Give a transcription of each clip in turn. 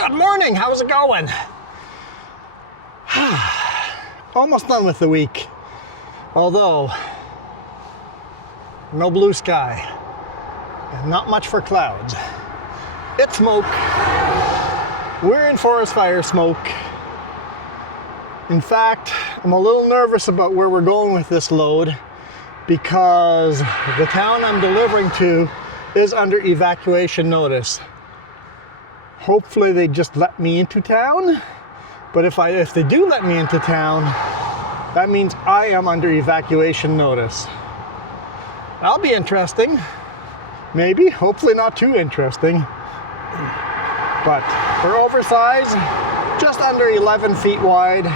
Good morning, how's it going? Almost done with the week. Although, no blue sky. And not much for clouds. It's smoke. We're in forest fire smoke. In fact, I'm a little nervous about where we're going with this load because the town I'm delivering to is under evacuation notice. Hopefully they just let me into town, but if they do let me into town, that means I am under evacuation notice. That'll be interesting. Maybe, hopefully not too interesting. But we're oversized, just under 11 feet wide.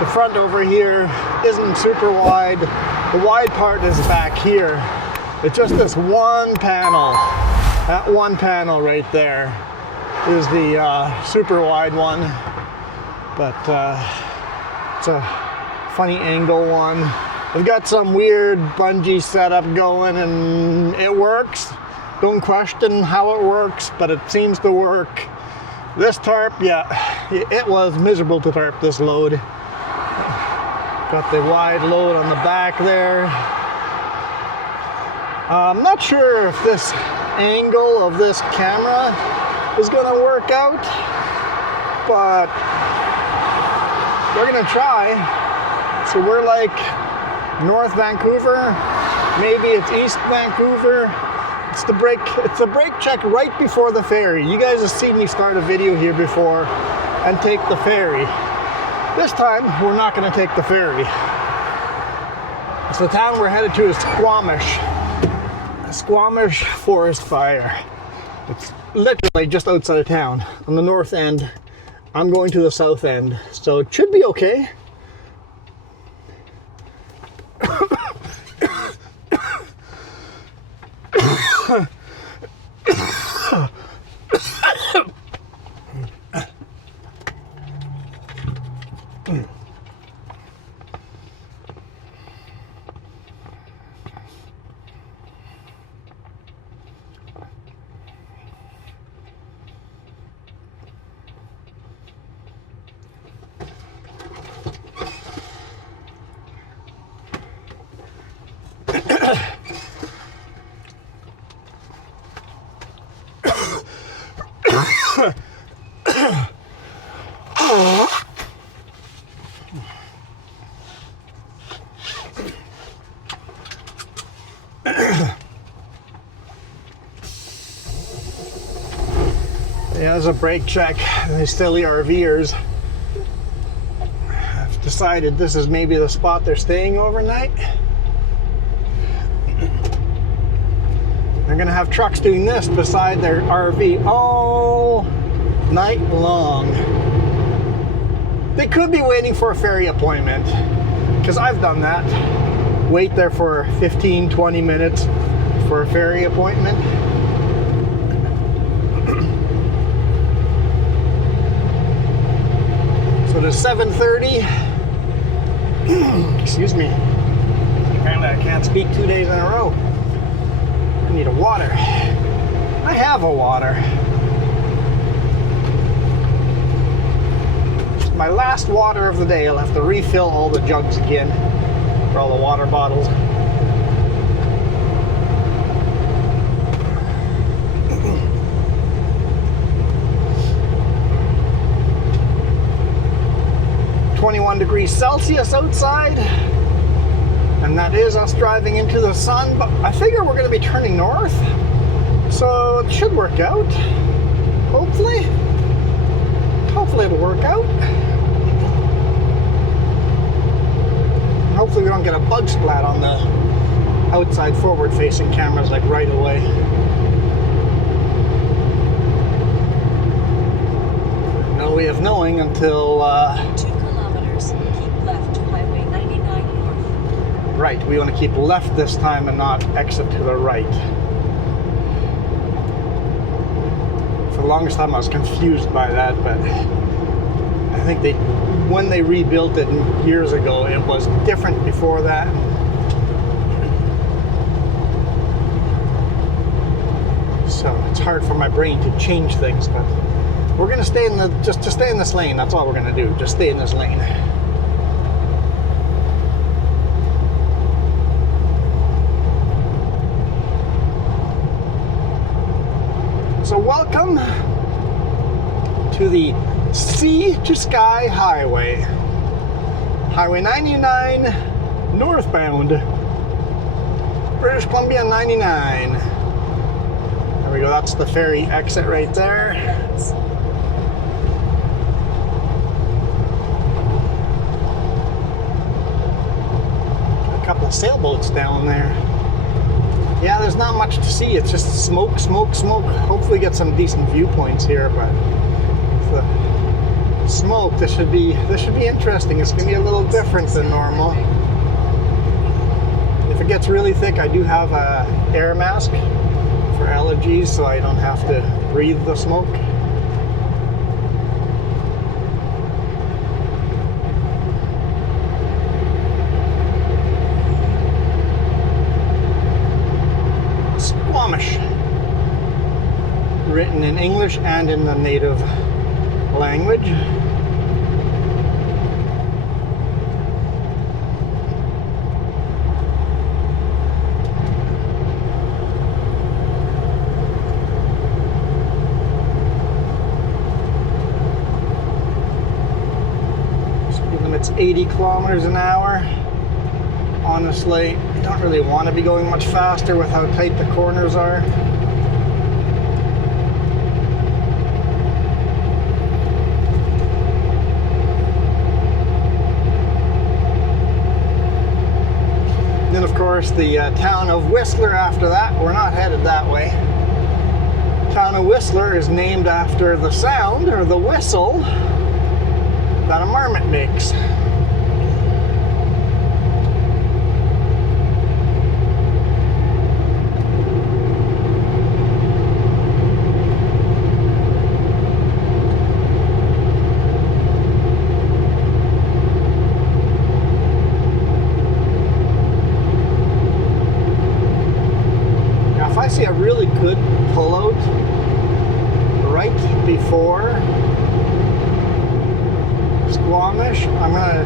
The front over here isn't super wide. The wide part is back here. It's just this one panel. That one panel right there is the super wide one. But it's a funny angle one. I've got some weird bungee setup going and it works. Don't question how it works, but it seems to work. This tarp, yeah, it was miserable to tarp this load. Got the wide load on the back there. I'm not sure if this angle of this camera is gonna work out, but we're gonna try. So we're like North Vancouver, maybe it's East Vancouver. It's the brake check right before the ferry. You guys have seen me start a video here before and take the ferry. This time, we're not gonna take the ferry. So the town we're headed to is Squamish. Squamish forest fire. It's literally just outside of town on the north end. I'm going to the south end, so it should be okay. Yeah, there's a brake check. These silly RVers have decided this is maybe the spot they're staying overnight. They're gonna have trucks doing this beside their RV all night long. They could be waiting for a ferry appointment, because I've done that. Wait there for 15, 20 minutes for a ferry appointment. So it is 7:30. Excuse me. Apparently I can't speak 2 days in a row. I need a water. I have a water. It's my last water of the day. I'll have to refill all the jugs again for all the water bottles. Degrees Celsius outside, and that is us driving into the sun, but I figure we're going to be turning north, so it should work out. Hopefully it'll work out. Hopefully we don't get a bug splat on the outside forward facing cameras like right away. No way of knowing until 2 kilometers, keep left, Highway 99 north. Right, we want to keep left this time and not exit to the right. For the longest time I was confused by that, but I think when they rebuilt it years ago, it was different before that. So it's hard for my brain to change things, but we're gonna stay in the just to stay in this lane. That's all we're gonna do. Just stay in this lane. So welcome to the Sea to Sky Highway. Highway 99 northbound. British Columbia 99. There we go, that's the ferry exit right there. A couple of sailboats down there. Yeah, there's not much to see. It's just smoke, smoke, smoke. Hopefully get some decent viewpoints here, but the smoke, this should be interesting. It's gonna be a little different than normal. If it gets really thick, I do have a air mask for allergies, so I don't have to breathe the smoke. Squamish, written in English and in the native language. Speed limit's 80 kilometers an hour. Honestly, I don't really want to be going much faster with how tight the corners are. Then of course the town of Whistler after that. We're not headed that way. Town of Whistler is named after the sound, or the whistle, that a marmot makes. A really good pullout right before Squamish, I'm gonna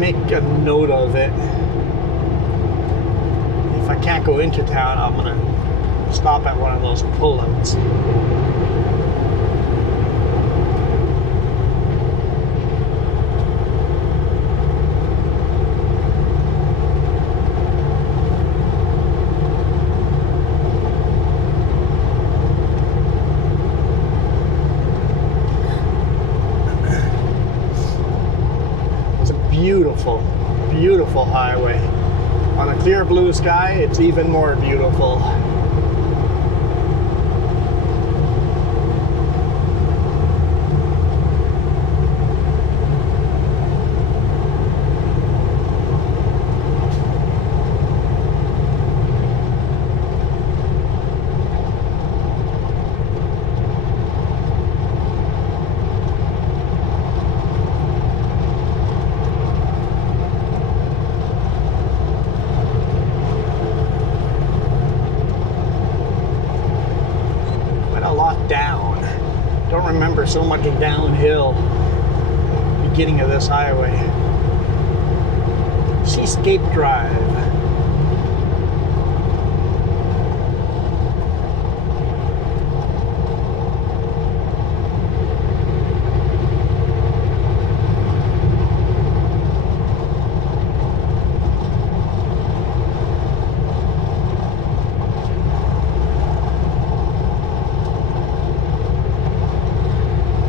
make a note of it. If I can't go into town, I'm gonna stop at one of those pullouts. Beautiful, beautiful highway. On a clear blue sky, it's even more beautiful. Remember so much downhill beginning of this highway. Seascape Drive.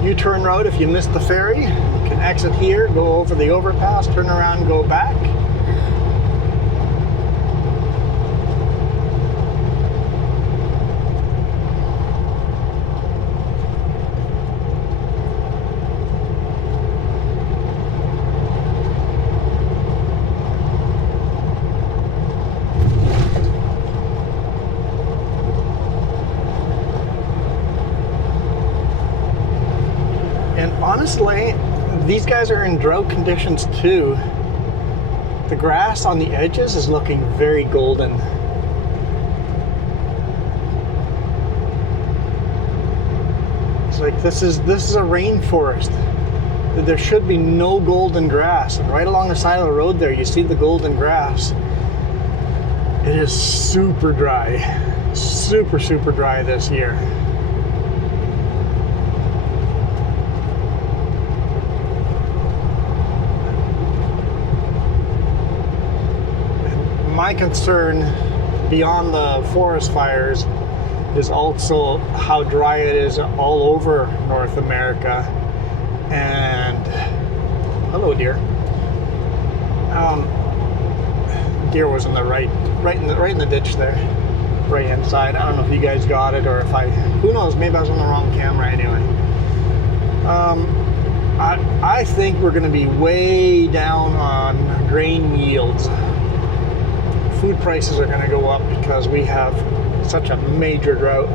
U-turn road if you missed the ferry. You can exit here, go over the overpass, turn around, go back. Honestly, these guys are in drought conditions too. The grass on the edges is looking very golden. like this is a rainforest. There should be no golden grass. And right along the side of the road there, you see the golden grass. It is super dry. Super, super dry this year. My concern beyond the forest fires is also how dry it is all over North America. And hello, deer. Deer was in the right in the ditch there, right hand side. I don't know if you guys got it or if who knows, maybe I was on the wrong camera anyway. I think we're going to be way down on grain yields. Food prices are going to go up because we have such a major drought.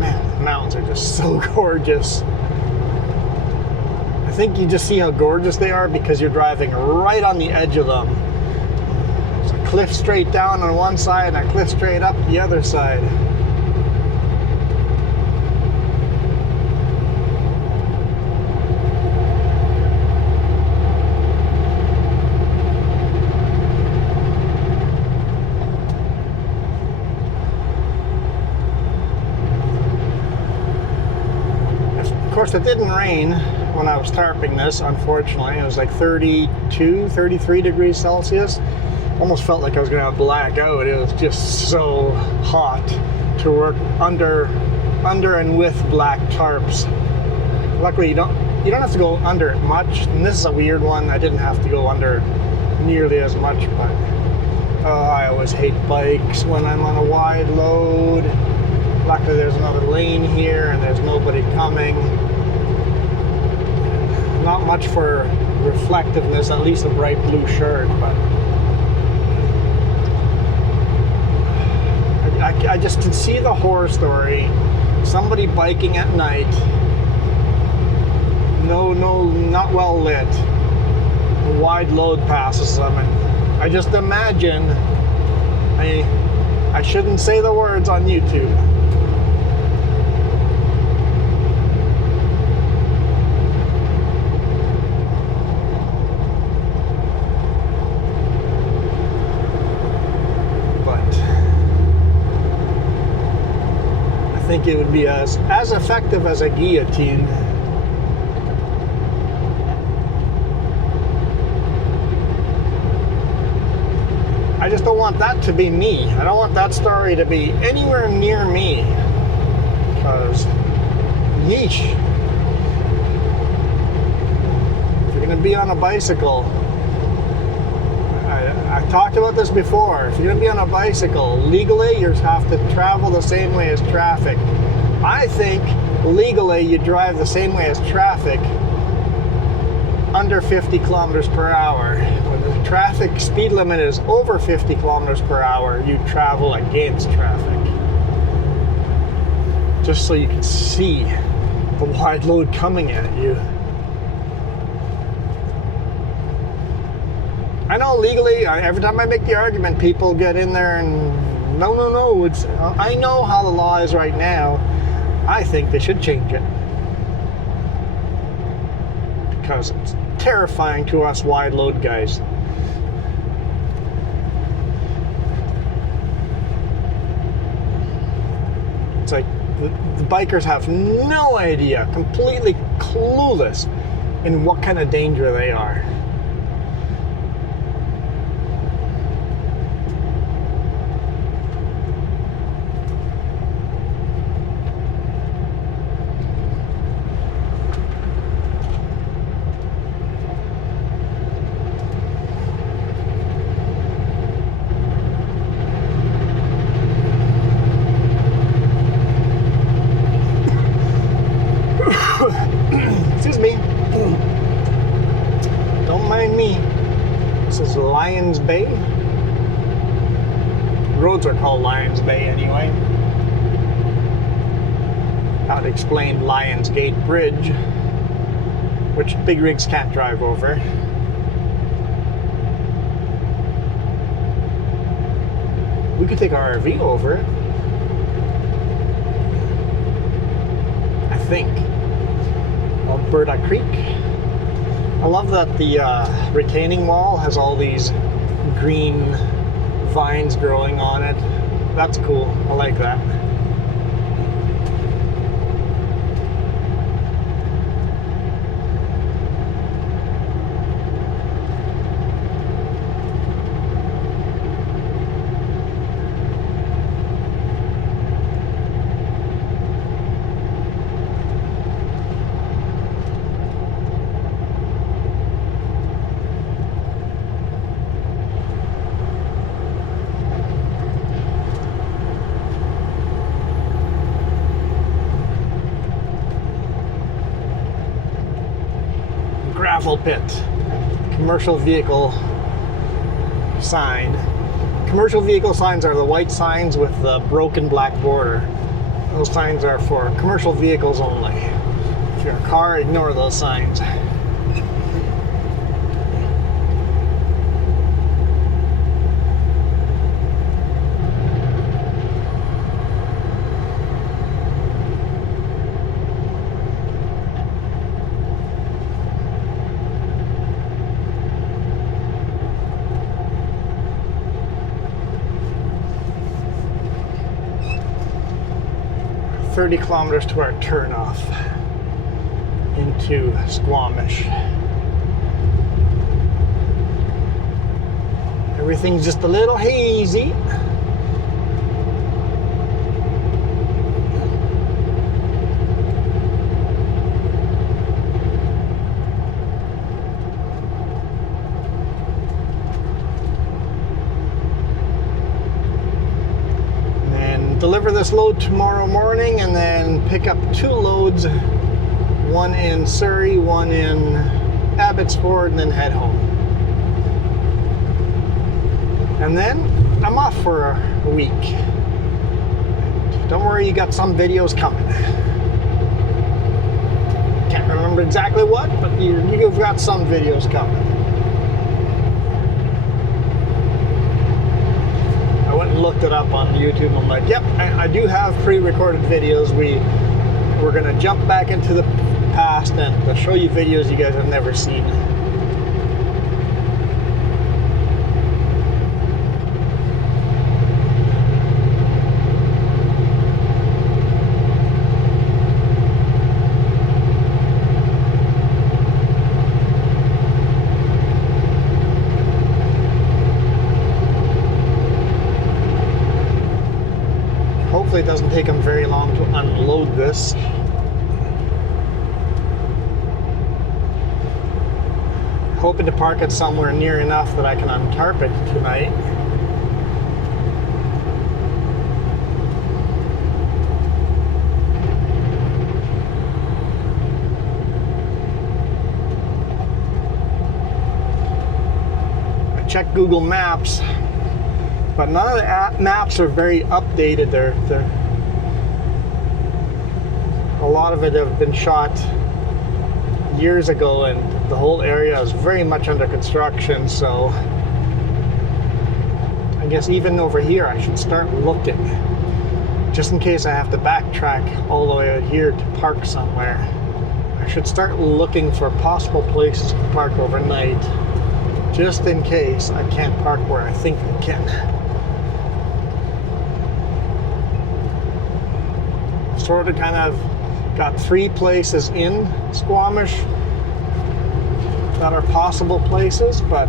Man, the mountains are just so gorgeous. I think you just see how gorgeous they are because you're driving right on the edge of them. There's a cliff straight down on one side and a cliff straight up the other side. Of course, it didn't rain when I was tarping this, unfortunately. It was like 32, 33 degrees Celsius. Almost felt like I was going to black out. It was just so hot to work under and with black tarps. Luckily, you don't have to go under it much. And this is a weird one. I didn't have to go under nearly as much, but I always hate bikes when I'm on a wide load. Luckily, there's another lane here and there's nobody coming. Not much for reflectiveness, at least a bright blue shirt, but I just can see the horror story. Somebody biking at night, no, not well lit. A wide load passes them, and I just imagine, I shouldn't say the words on YouTube. I think it would be as effective as a guillotine. I just don't want that to be me. I don't want that story to be anywhere near me. Because, yeesh. If you're going to be on a bicycle, I talked about this before. If you're going to be on a bicycle, legally you have to travel the same way as traffic. I think legally you drive the same way as traffic under 50 kilometers per hour. When the traffic speed limit is over 50 kilometers per hour, you travel against traffic. Just so you can see the wide load coming at you. I know legally, every time I make the argument, people get in there and no, I know how the law is right now. I think they should change it. Because it's terrifying to us wide load guys. It's like the bikers have no idea, completely clueless in what kind of danger they are. Excuse me. Don't mind me. This is Lions Bay. Roads are called Lions Bay anyway. how to explain Lions Gate Bridge, which big rigs can't drive over. We could take our RV over it, I think. Alberta Creek. I love that the retaining wall has all these green vines growing on it. That's cool. I like that. Gravel pit, commercial vehicle sign. Commercial vehicle signs are the white signs with the broken black border. Those signs are for commercial vehicles only. If you're a car, ignore those signs. 30 kilometers to our turnoff into Squamish. Everything's just a little hazy. Deliver this load tomorrow morning and then pick up 2 loads, one in Surrey, one in Abbotsford, and then head home. And then I'm off for a week. Don't worry, you got some videos coming. Can't remember exactly what, but you've got some videos coming. Looked it up on YouTube. I'm like, yep, I do have pre-recorded videos. We're gonna jump back into the past and show you videos you guys have never seen. Hopefully it doesn't take them very long to unload this. Hoping to park it somewhere near enough that I can untarp it tonight. I checked Google Maps, but none of the maps are very updated. A lot of it have been shot years ago, and the whole area is very much under construction. So I guess even over here, I should start looking, just in case I have to backtrack all the way out here to park somewhere. I should start looking for possible places to park overnight, just in case I can't park where I think I can. Sort of kind of got 3 places in Squamish that are possible places, but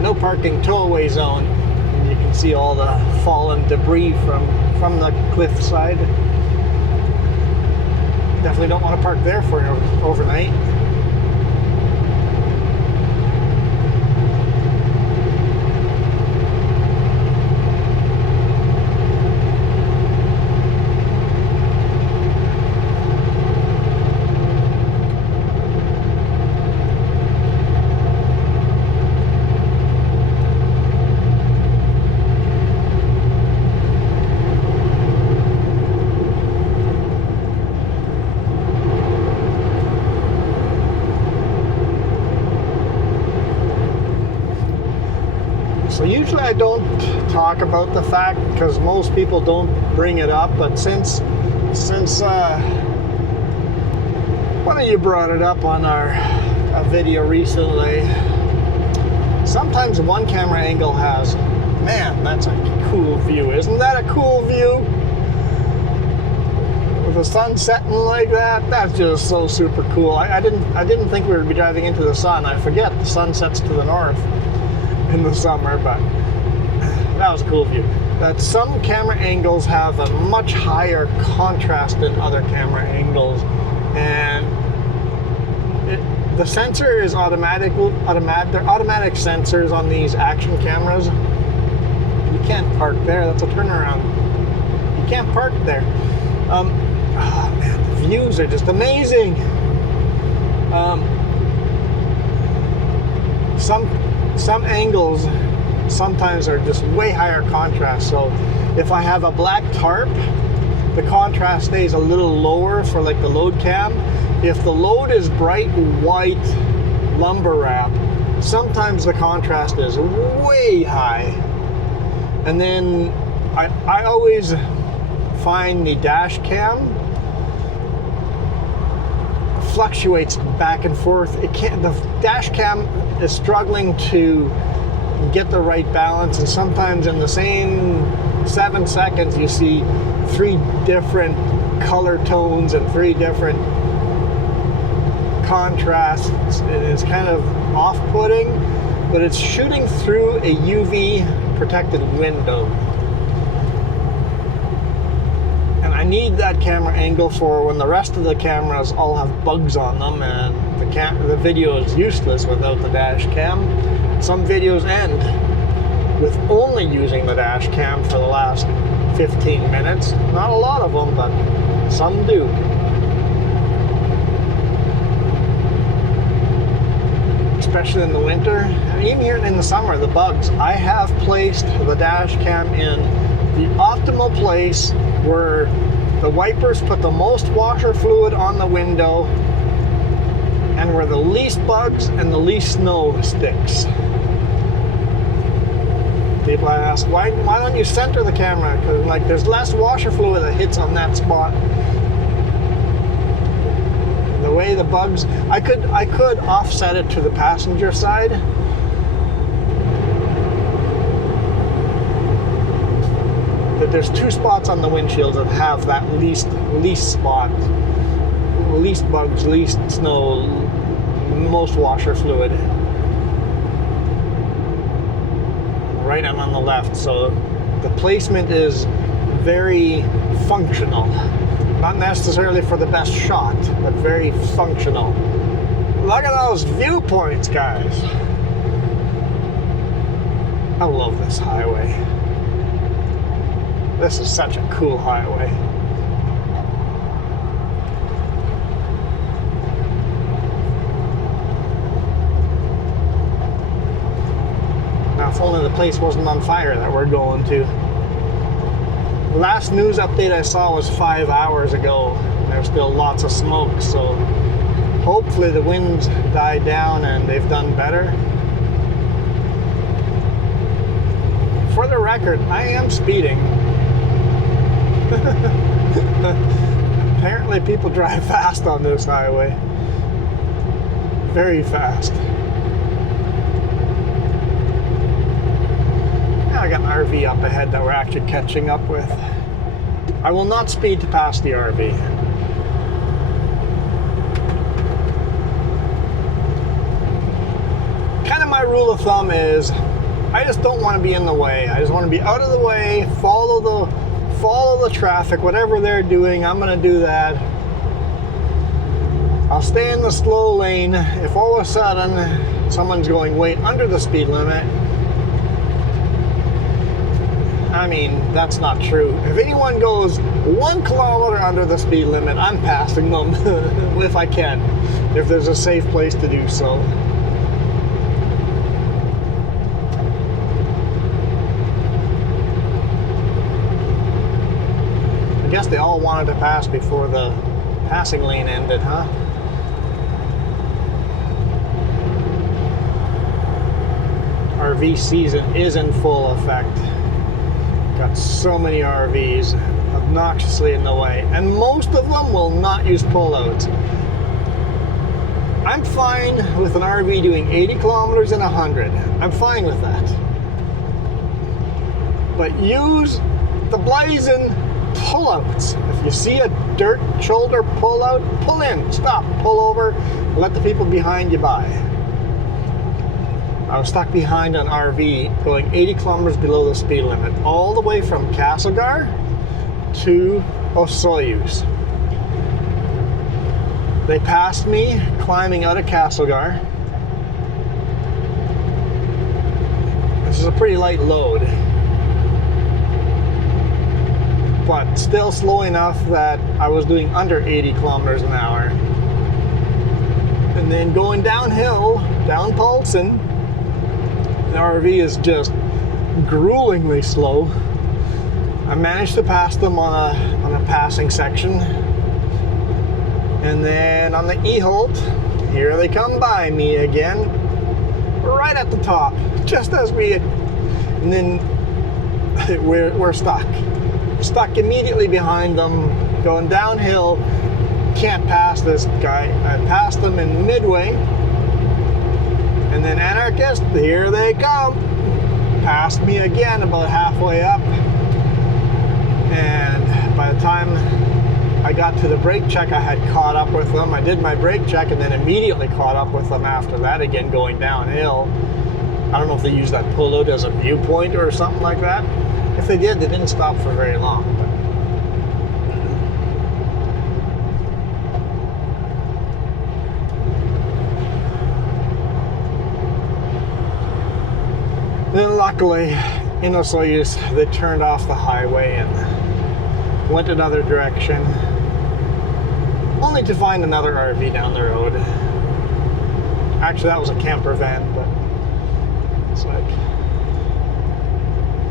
no parking tow-away zone. And you can see all the fallen debris from the cliff side. Definitely don't want to park there for overnight. So usually I don't talk about the fact because most people don't bring it up, but since one of you brought it up on our video recently, sometimes one camera angle has, man, that's a cool view. Isn't that a cool view? With the sun setting like that, that's just so super cool. I didn't think we would be driving into the sun. I forget the sun sets to the north in the summer, but that was a cool view. That some camera angles have a much higher contrast than other camera angles, and the sensor is automatic. They're automatic sensors on these action cameras. You can't park there. That's a turnaround. You can't park there. Oh man, the views are just amazing. Some angles sometimes are just way higher contrast. So if I have a black tarp, the contrast stays a little lower for like the load cam. If the load is bright white lumber wrap, sometimes the contrast is way high. And then I always find the dash cam fluctuates back and forth. The dash cam is struggling to get the right balance, and sometimes in the same 7 seconds you see 3 different color tones and 3 different contrasts. It's kind of off-putting, but it's shooting through a UV protected window. And I need that camera angle for when the rest of the cameras all have bugs on them, and the video is useless without the dash cam. Some videos end with only using the dash cam for the last 15 minutes. Not a lot of them, but some do. Especially in the winter, and even here in the summer, the bugs. I have placed the dash cam in the optimal place where the wipers put the most washer fluid on the window and where the least bugs and the least snow sticks. People ask, why don't you center the camera? Because like there's less washer fluid that hits on that spot. The way the bugs, I could offset it to the passenger side. But there's 2 spots on the windshield that have that least spot, least bugs, least snow, most washer fluid. Right and on the left, so the placement is very functional. Not necessarily for the best shot, but very functional. Look at those viewpoints, guys. I love this highway. This is such a cool highway. Now, if only the place wasn't on fire that we're going to. The last news update I saw was 5 hours ago. There's still lots of smoke, so hopefully the winds died down and they've done better. For the record, I am speeding. Apparently people drive fast on this highway. Very fast. I got an RV up ahead that we're actually catching up with. I will not speed to pass the RV. Kind of my rule of thumb is I just don't want to be in the way. I just want to be out of the way, follow the traffic, whatever they're doing, I'm going to do that. I'll stay in the slow lane. If all of a sudden someone's going way under the speed limit, I mean, that's not true. If anyone goes 1 kilometer under the speed limit, I'm passing them if I can, if there's a safe place to do so. I guess they all wanted to pass before the passing lane ended, huh? RV season is in full effect. Got so many RVs obnoxiously in the way, and most of them will not use pullouts. I'm fine with an RV doing 80 kilometers and 100. I'm fine with that. But use the blazing pullouts. If you see a dirt shoulder pullout, pull in, stop, pull over, let the people behind you by. I was stuck behind an RV going 80 kilometers below the speed limit, all the way from Castlegar to Osoyoos. They passed me climbing out of Castlegar. This is a pretty light load, but still slow enough that I was doing under 80 kilometers an hour. And then going downhill, down Paulson, the RV is just gruelingly slow. I managed to pass them on a passing section. And then on the E-Holt, here they come by me again, right at the top, just as we, and then we're stuck. Stuck immediately behind them, going downhill, can't pass this guy. I passed them in midway, and then Anarchist, here they come. Passed me again about halfway up, and by the time I got to the brake check, I had caught up with them. I did my brake check and then immediately caught up with them after that, again going downhill. I don't know if they used that pullout as a viewpoint or something like that. If they did, they didn't stop for very long. Then luckily, in Osoyoos, they turned off the highway and went another direction, only to find another RV down the road. Actually, that was a camper van, but it's like,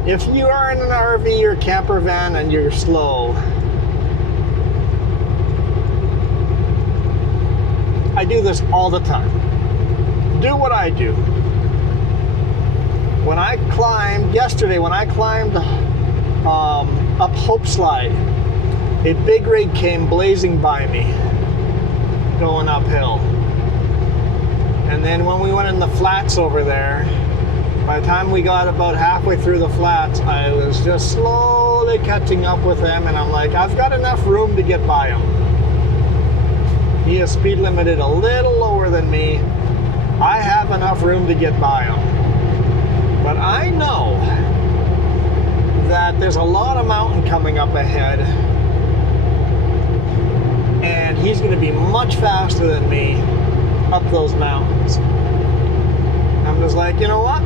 if you are in an RV or camper van and you're slow, I do this all the time. Do what I do. When I climbed, yesterday when I climbed up Hope Slide, a big rig came blazing by me, going uphill. And then when we went in the flats over there, by the time we got about halfway through the flats, I was just slowly catching up with him, and I'm like, I've got enough room to get by him. He is speed limited a little lower than me. I have enough room to get by him. But I know that there's a lot of mountain coming up ahead, and he's going to be much faster than me up those mountains. I'm just like, you know what?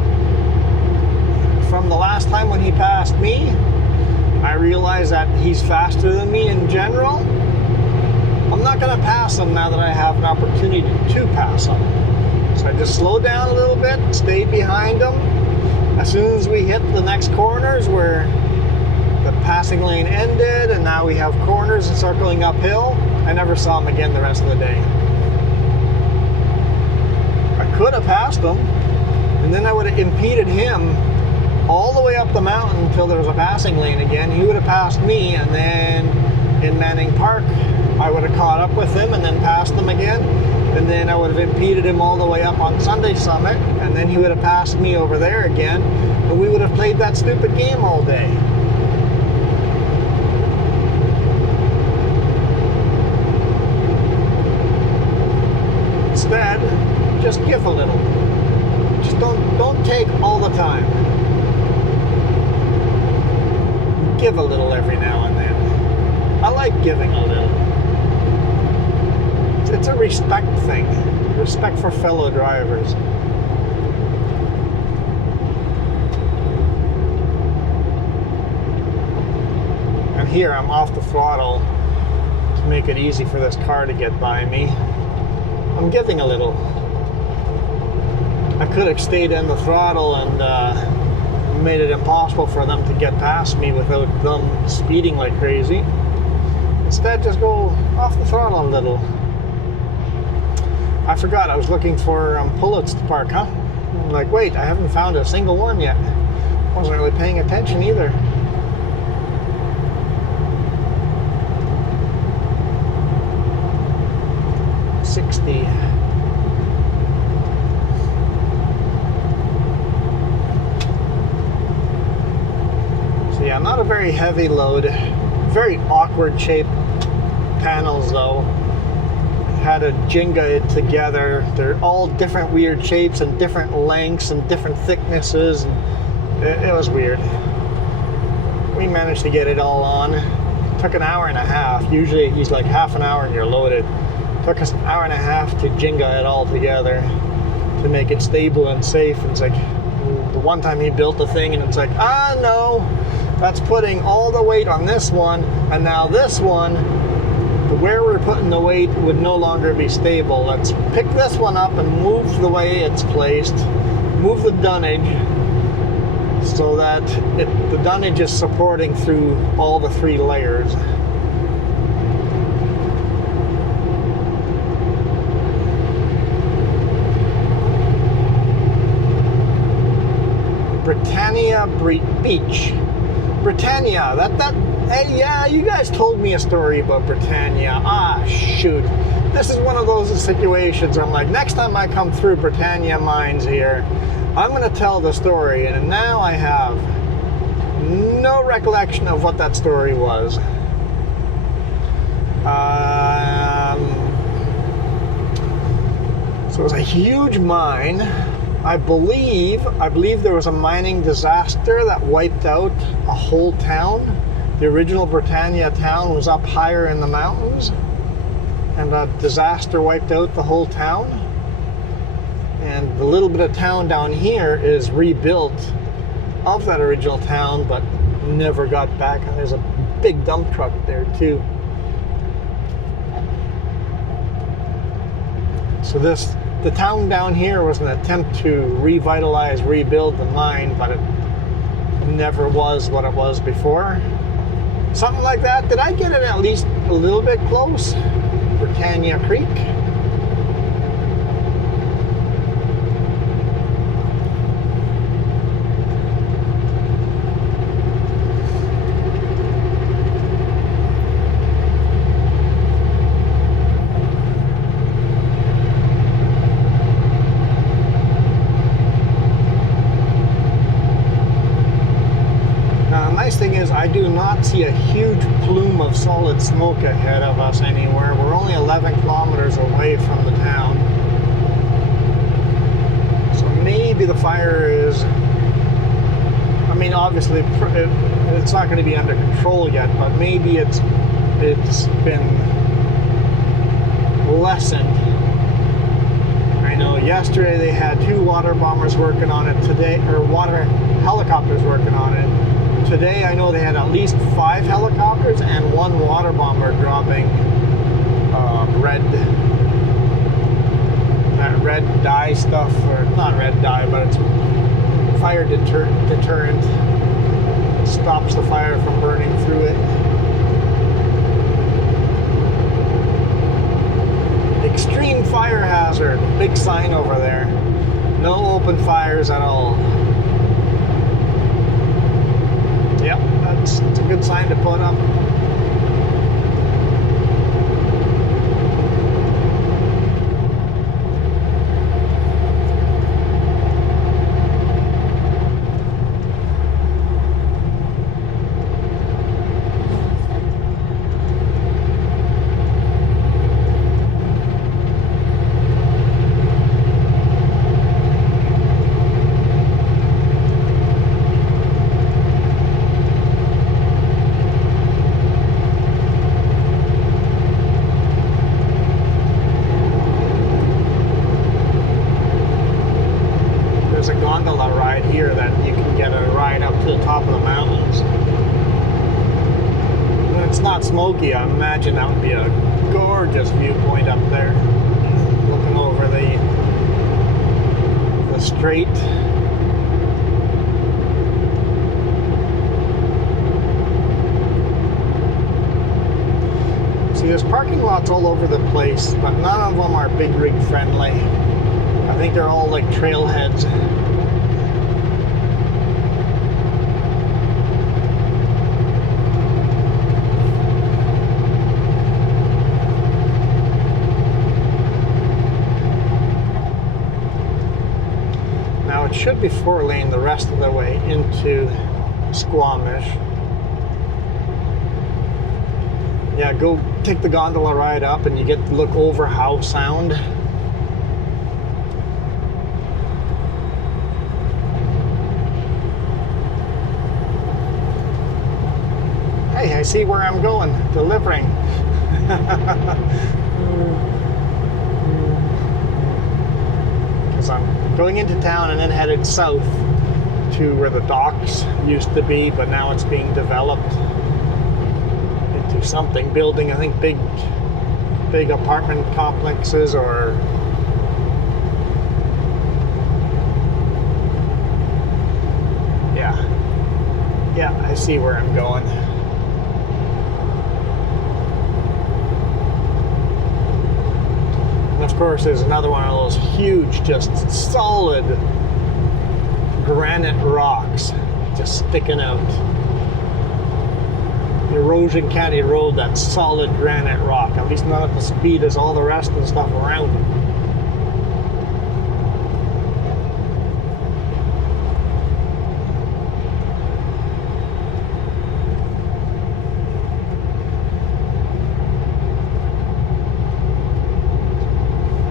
From the last time when he passed me, I realized that he's faster than me in general. I'm not going to pass him now that I have an opportunity to pass him. So I just slowed down a little bit, stayed behind him. As soon as we hit the next corners where the passing lane ended, and now we have corners and start going uphill, I never saw him again the rest of the day. I could have passed him, and then I would have impeded him all the way up the mountain until there was a passing lane again. He would have passed me, and then in Manning Park, I would have caught up with him and then passed him again. And then I would have impeded him all the way up on Sunday Summit, and then he would have passed me over there again, and we would have played that stupid game all day. Instead, just give a little. Just don't take all the time. Give a little every now and then. I like giving a little. It's a respect thing. Respect for fellow drivers. And here I'm off the throttle to make it easy for this car to get by me. I'm giving a little. I could have stayed in the throttle and made it impossible for them to get past me without them speeding like crazy. Instead, just go off the throttle a little. I forgot, I was looking for pullouts to park, huh? I'm like, wait, I haven't found a single one yet. Wasn't really paying attention either. So yeah, not a very heavy load. Very awkward shaped panels though. Had to Jenga it together. They're all different weird shapes and different lengths and different thicknesses. And it was weird. We managed to get it all on. Took an hour and a half. Usually he's like half an hour and you're loaded. Took us an hour and a half to Jenga it all together to make it stable and safe. And it's like the one time he built the thing and it's like, no, that's putting all the weight on this one, and now this one, where we're putting the weight would no longer be stable. Let's pick this one up and move the way it's placed, move the dunnage so that the dunnage is supporting through all the 3 layers. Britannia Beach. Britannia, hey, yeah, you guys told me a story about Britannia. Shoot. This is one of those situations where I'm like, next time I come through Britannia mines here, I'm going to tell the story. And now I have no recollection of what that story was. So it was a huge mine. I believe there was a mining disaster that wiped out a whole town. The original Britannia town was up higher in the mountains, and a disaster wiped out the whole town. And the little bit of town down here is rebuilt of that original town, but never got back. And there's a big dump truck there too. So the town down here was an attempt to revitalize, rebuild the mine, but it never was what it was before. Something like that. Did I get it at least a little bit close? Britannia Creek. I do not see a huge plume of solid smoke ahead of us anywhere. We're only 11 kilometers away from the town. So maybe the fire is, I mean, obviously it's not going to be under control yet, but maybe it's been lessened. I know yesterday they had 2 water bombers working on it today, or water helicopters working on it. Today I know they had at least 5 helicopters and 1 water bomber dropping red dye stuff, or not red dye, but it's fire deterrent. It stops the fire from burning through it. Extreme fire hazard, big sign over there. No open fires at all. Yep, that's a good sign to put up. Smoky, I imagine that would be a gorgeous viewpoint up there, looking over the strait. See, there's parking lots all over the place, but none of them are big rig friendly. I think they're all like trailheads. it should be 4-lane the rest of the way into Squamish. Yeah, go take the gondola ride up and you get to look over Howe Sound. Hey, I see where I'm going, delivering. Because I'm going into town and then headed south to where the docks used to be, but now it's being developed into something, building, I think, big apartment complexes or yeah, I see where I'm going. And of course, there's another one of those huge, just solid granite rocks just sticking out. Erosion County Road, that solid granite rock, at least not at the speed as all the rest of the stuff around it.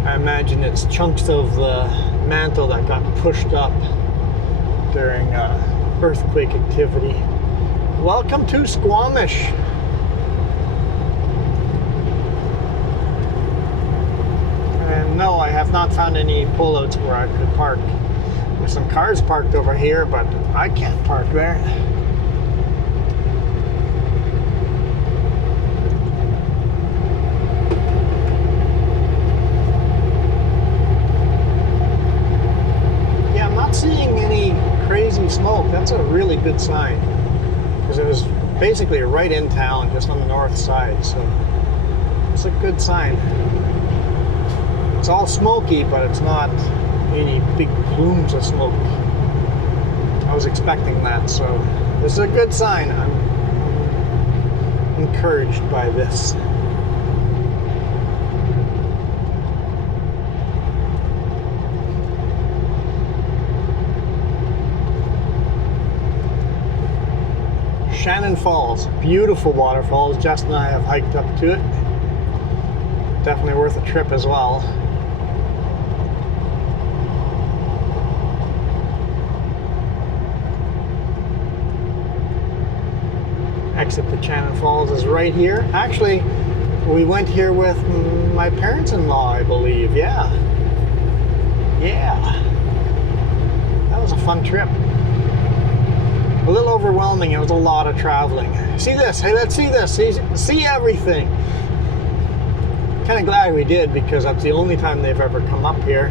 I imagine it's chunks of the mantle that got pushed up during earthquake activity. Welcome to Squamish. And no, I have not found any pullouts where I could park. There's some cars parked over here, but I can't park there. Yeah, I'm not seeing any crazy smoke. That's a really good sign. Because it was basically right in town, just on the north side, so it's a good sign. It's all smoky, but it's not any big plumes of smoke. I was expecting that, so this is a good sign. I'm encouraged by this. Shannon Falls, beautiful waterfalls. Jess and I have hiked up to it. Definitely worth a trip as well. Exit to Shannon Falls is right here. Actually, we went here with my parents-in-law, I believe. Yeah. That was a fun trip. A little overwhelming. It was a lot of traveling. See this? Hey, let's see this. See everything. Kind of glad we did, because that's the only time they've ever come up here.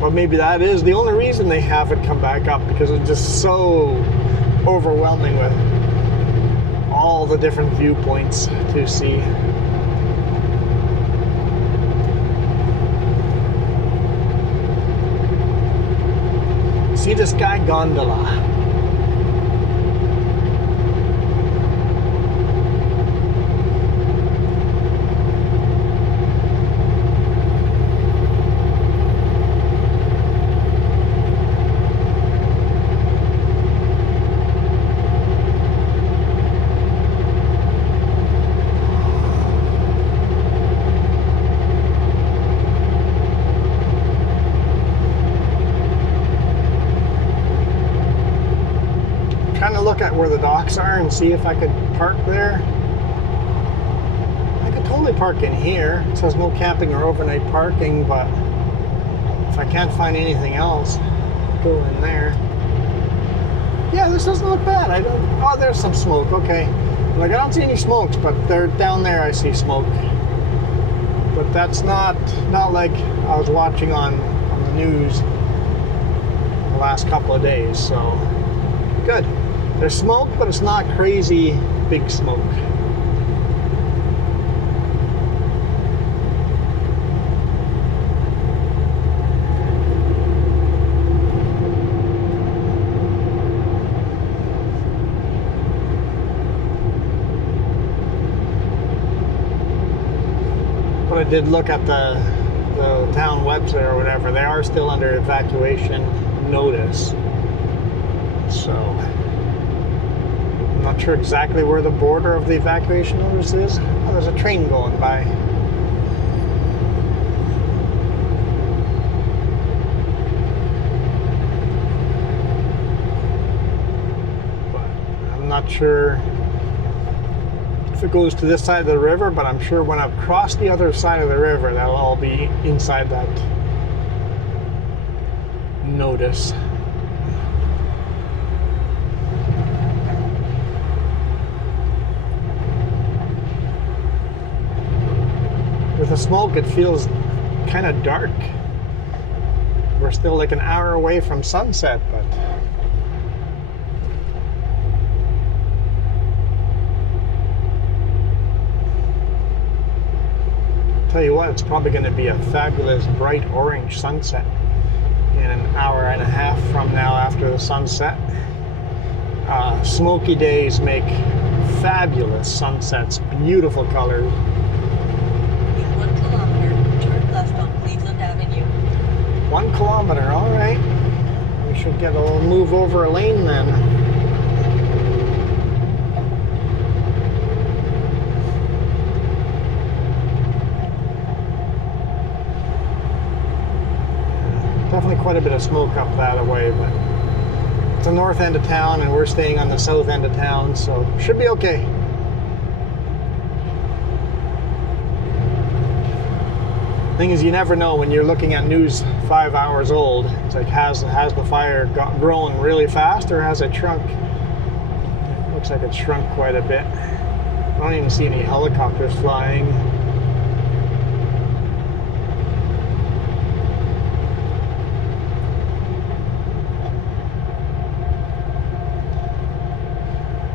But maybe that is the only reason they haven't come back up, because it's just so overwhelming with all the different viewpoints to see. See the sky gondola. Look at where the docks are and see if I could park there. I could totally park in here. It says no camping or overnight parking, but if I can't find anything else, go in there. Yeah, this doesn't look bad. Oh, there's some smoke. Okay. Like, I don't see any smokes, but they're down there. I see smoke. But that's not like I was watching on the news the last couple of days. So good. There's smoke, but it's not crazy big smoke. But I did look at the town website or whatever, they are still under evacuation notice. So I'm not sure exactly where the border of the evacuation notice is. Oh, there's a train going by. But I'm not sure if it goes to this side of the river, but I'm sure when I've crossed the other side of the river, that'll all be inside that notice. With the smoke, it feels kind of dark. We're still like an hour away from sunset, but tell you what, it's probably going to be a fabulous bright orange sunset in an hour and a half from now after the sunset. Smoky days make fabulous sunsets, beautiful colors. In 1 kilometer, turn left on Cleveland Avenue. 1 kilometer, all right. We should get a little move over a lane then. Definitely quite a bit of smoke up that way, but it's the north end of town and we're staying on the south end of town, so should be okay. Thing is, you never know when you're looking at news 5 hours old. It's like, has the fire grown really fast or has it shrunk? It looks like it's shrunk quite a bit. I don't even see any helicopters flying.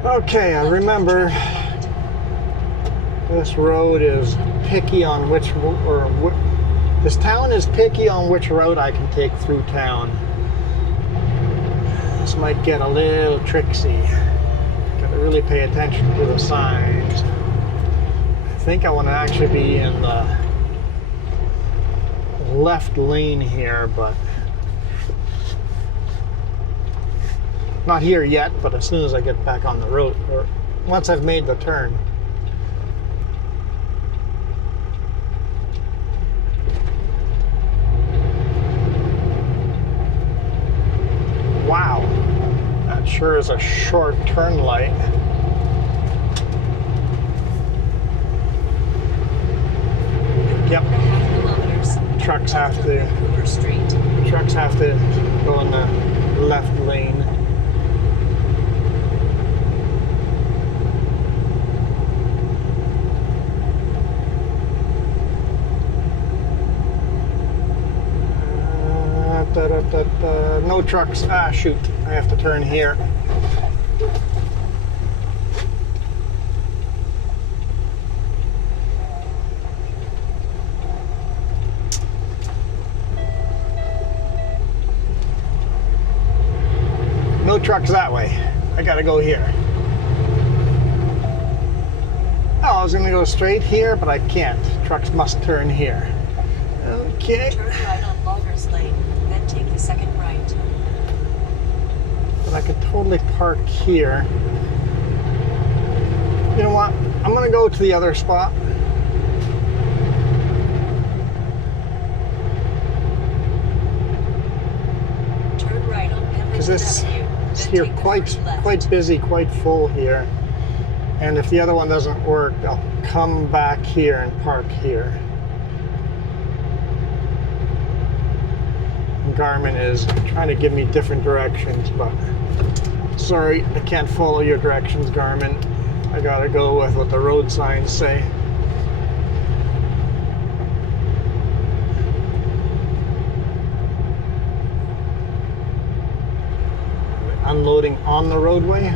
Okay, I remember this road is picky on this town is picky on which road I can take through town. This might get a little tricksy. Gotta really pay attention to the signs. I think I want to actually be in the left lane here, but not here yet, but as soon as I get back on the road, or once I've made the turn. Wow, that sure is a short turn light. Yep. Trucks have to go in the left lane. No trucks. Ah, shoot. I have to turn here. No trucks that way. I gotta go here. Oh, I was gonna go straight here, but I can't. Trucks must turn here. Okay. Turn right on Loggers Lane, then take the second right. But I could totally park here. You know what? I'm gonna go to the other spot. Turn right on Penticton Because this Avenue, is then here take the quite first left. quite busy, quite full here. And if the other one doesn't work, I'll come back here and park here. Garmin is trying to give me different directions, but sorry, I can't follow your directions, Garmin. I gotta go with what the road signs say. Unloading on the roadway.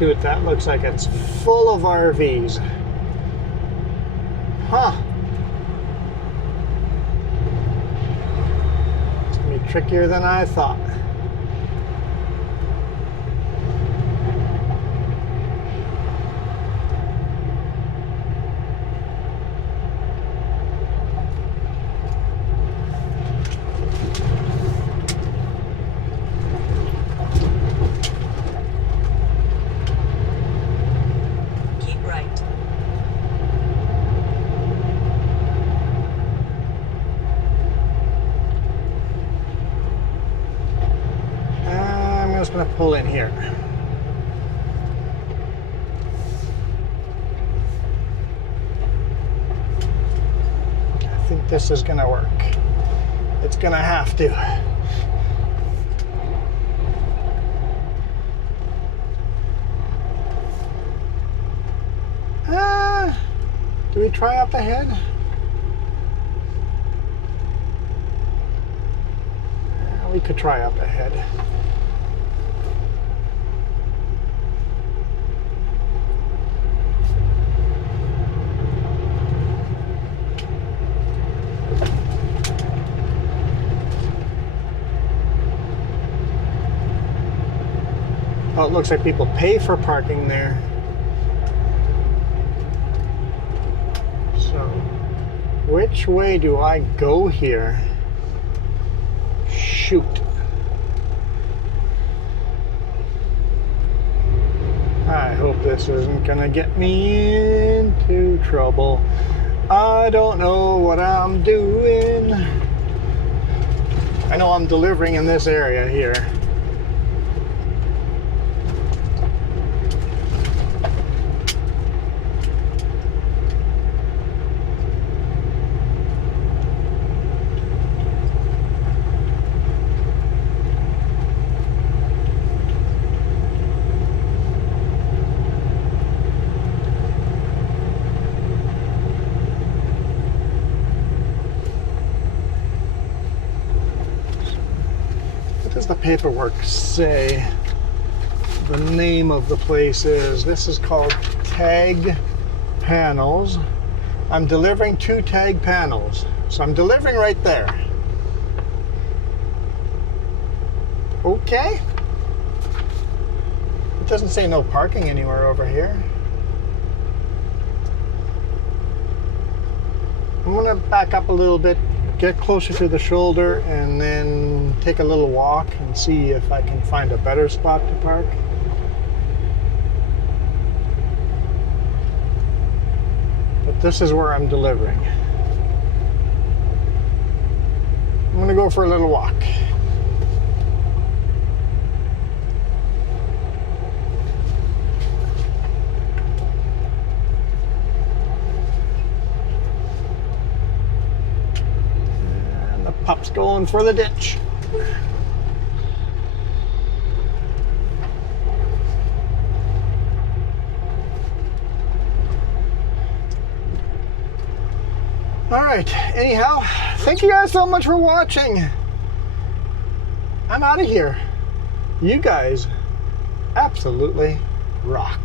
shoot, that looks like it's full of RVs. Huh. It's gonna be trickier than I thought. Going to pull in here. I think this is going to work. It's going to have to. Do we try up ahead? We could try up ahead. Oh, it looks like people pay for parking there. So, which way do I go here? Shoot. I hope this isn't gonna get me into trouble. I don't know what I'm doing. I know I'm delivering in this area here. The paperwork say the name of the place is. This is called Tag Panels. I'm delivering 2 tag panels, so I'm delivering right there. Okay. It doesn't say no parking anywhere over here. I'm gonna back up a little bit, get closer to the shoulder, and then take a little walk and see if I can find a better spot to park. But this is where I'm delivering. I'm gonna go for a little walk. Pup's going for the ditch. All right, anyhow, thank you guys so much for watching. I'm out of here. You guys absolutely rock.